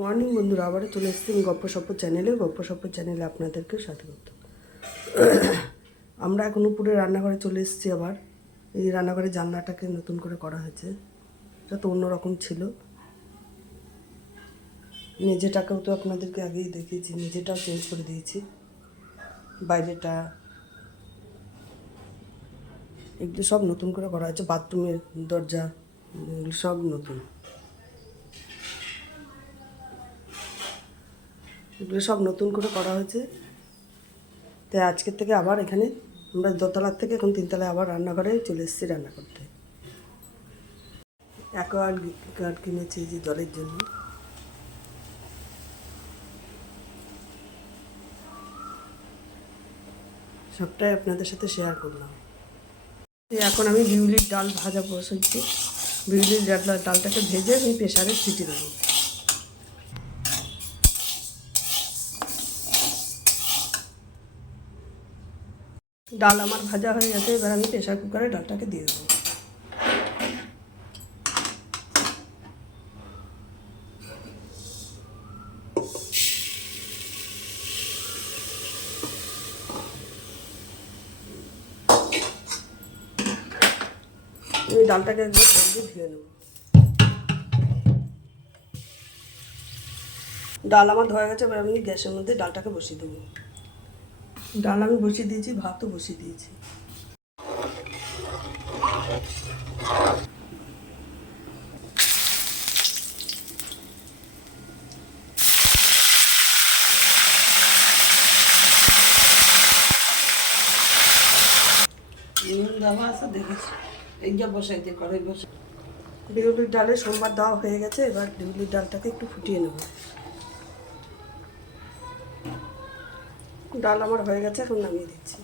Morning বন্ধুরা, আবারও চলে এসেছি গপ্পসপ্প চ্যানেলে আপনাদেরকে সাথে করতে। আমরা এখন উপরে রান্নাঘরে চলে এসেছি। আবার এই রান্নাঘরের জানলাটাকে নতুন করে করা হয়েছে, এটা তো অন্যরকম ছিল। মেঝেটাকেও তো আপনাদেরকে আগেই দেখিয়েছি, মেঝেটাও চেঞ্জ করে দিয়েছি। বাইরেটা এগুলো সব নতুন করে করা হয়েছে, বাথরুমের দরজা এগুলো সব নতুন, এগুলো সব নতুন করে করা হয়েছে। তাই আজকের থেকে আবার এখানে আমরা দোতলার থেকে এখন তিনতলায় আবার রান্নাঘরে চলে এসেছি রান্না করতে। অ্যাকোয়াগার্ড কিনেছি যে জলের জন্য। সবটাই আপনাদের সাথে শেয়ার করলাম। এখন আমি বিউলির ডাল ভাজা বসাচ্ছি। বিউলির ডালটাকে ভেজে আমি প্রেসারে সিটি দেবো। ডাল আমার ভাজা হয়ে গেছে, এবার আমি প্রেসার কুকারে ডালটাকে দিয়ে দেবো। আমি ডালটাকে একবার জল দিয়ে ধুয়ে নেব। ডাল আমার ধোয়া গেছে, এবার আমি গ্যাসের মধ্যে ডালটাকে বসিয়ে দেবো। ডাল আমি বসিয়ে দিয়েছি, ভাতও বসিয়ে দিয়েছি। বিউলির ডালে সোমবার দেওয়া হয়ে গেছে, এবার বিউলির ডালটাকে একটু ফুটিয়ে নেব। ডাল আমার হয়ে গেছে, এখন নামিয়ে দিচ্ছি।